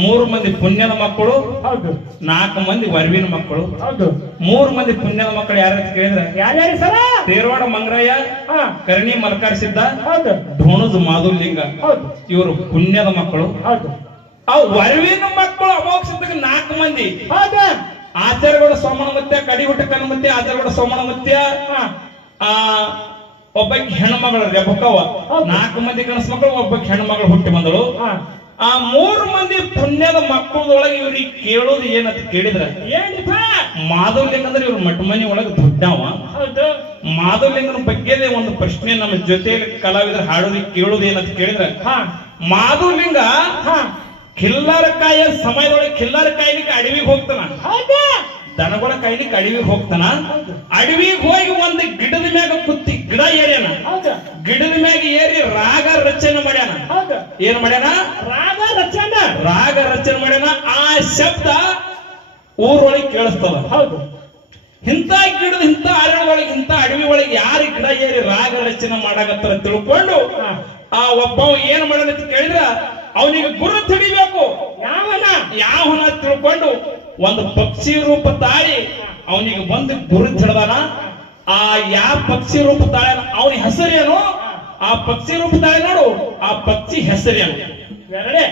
ಮೂರು ಮಂದಿ ಪುಣ್ಯದ ಮಕ್ಕಳು, ಹೌದು 4 ಮಂದಿ ವರವಿನ ಮಕ್ಕಳು. ಹೌದು 3 ಮಂದಿ ಪುಣ್ಯದ ಮಕ್ಕಳು ಯಾರು ಕೇಳಿದ್ರೆ ಯಾರ್ಯಾರು ಸರ? ತೇರವಾಡ ಮಂಗರಯ್ಯ, ಕರ್ಣಿ ಮಲ್ಕಾರ ಸಿದ್ಧ, ಹೌದು ಧೋಣದ ಮಾಧುಲಿಂಗ. ಹೌದು ಇವರು ಪುಣ್ಯದ ಮಕ್ಕಳು. ಹೌದು ಆ ವರವಿನ ಮಕ್ಕಳು ಅಮೋಘ ಸಿದ್ಧಕ್ಕೆ 4 ಮಂದಿ. ಹೌದು ಆಚಾರ್ಯಗೌಡ ಸೋಮಣಮುತ್ಯ, ಕಡಿಗುಟ್ಟ ಕನ್ಮುತ್ಯ, ಆಚಾರ್ಯಗೌಡ ಸೋಮಣಮುತ್ಯ, ಒಬ್ಬಕ್ಕೆ ಹೆಣ್ಮಗಳು ರೆಬಕವ್ವ. 4 ಮಂದಿ ಗಣಸ ಮಕ್ಕಳು, ಒಬ್ಬಕ್ಕೆ ಹೆಣ್ಮಗಳು ಹುಟ್ಟಿ ಬಂದಳು. ಆ 3 ಮಂದಿ ಪುಣ್ಯದ ಮಕ್ಕಳದೊಳಗೆ ಇವ್ರಿಗೆ ಕೇಳೋದು ಏನಂತ ಕೇಳಿದ್ರ, ಏನಿಪ್ಪ ಮಾಧವಲಿಂಗ ಅಂದ್ರೆ ಇವ್ರ ಮಠ ಮನಿ ಒಳಗೆ ದೊಡ್ಡವ. ಹೌದು ಮಾಧವಲಿಂಗನ ಬಗ್ಗೆ ಒಂದು ಪ್ರಶ್ನೆ ನಮ್ಮ ಜೊತೆಯಲ್ಲಿ ಕಲಾವಿದರು ಹಾಡೋದಕ್ಕೆ ಕೇಳೋದು ಏನಂತ ಕೇಳಿದ್ರ, ಮಾಧವಲಿಂಗ ಕಿಲ್ಲರ ಕಾಯಿಯ ಸಮಯದೊಳಗೆ ಕಿಲ್ಲರ ಕಾಯ್ಲಿಕ್ಕೆ ಅಡವಿಗೆ ಹೋಗ್ತಾನ, ದನಗಳ ಕಾಯ್ಲಿಕ್ಕೆ ಅಡವಿಗೆ ಹೋಗ್ತಾನ. ಅಡವಿಗೆ ಹೋಗಿ ಒಂದು ಗಿಡದ ಮ್ಯಾಗ ಕುತ್ತಿ ಗಿಡ ಏರ್ಯಾನ, ಗಿಡದ ಮ್ಯಾಗ ಏರಿ ರಾಗ ರಚನೆ ಮಾಡ್ಯಾನ. ಏನ್ ಮಾಡ್ಯಾನ? ರಾಗ ರಚನೆ. ರಾಗ ರಚನೆ ಮಾಡ್ಯಾನ. ಆ ಶಬ್ದ ಊರೊಳಗೆ ಕೇಳಿಸ್ತದ. ಹೌದು ಇಂಥ ಗಿಡದ ಇಂಥ ಅರಣ್ಯೊಳಗೆ ಇಂಥ ಅಡವಿ ಒಳಗೆ ಯಾರು ಗಿಡ ಏರಿ ರಾಗ ರಚನೆ ಮಾಡಾಕತ್ತಾರ ತಿಳ್ಕೊಂಡು ಆ ಒಬ್ಬವ ಏನ್ ಮಾಡ್ಯಾನ ಅಂತ ಕೇಳಿದ್ರ, ಅವನಿಗೆ ಗುರು ಹಿಡಿಬೇಕು. ಯಾವನ ತಿಳ್ಕೊಂಡು ಒಂದು ಪಕ್ಷಿ ರೂಪ ತಾಳಿ ಅವನಿಗೆ ಬಂದು ಗುರು ಹಿಡ್ದಾನ. ಆ ಯಾವ ಪಕ್ಷಿ ರೂಪ ತಾಳಿ ಅವನ ಹೆಸರೇನು, ಆ ಪಕ್ಷಿ ರೂಪ ತಾಳಿ ನೋಡು, ಆ ಪಕ್ಷಿ ಹೆಸರೇನು. ಎರಡೇ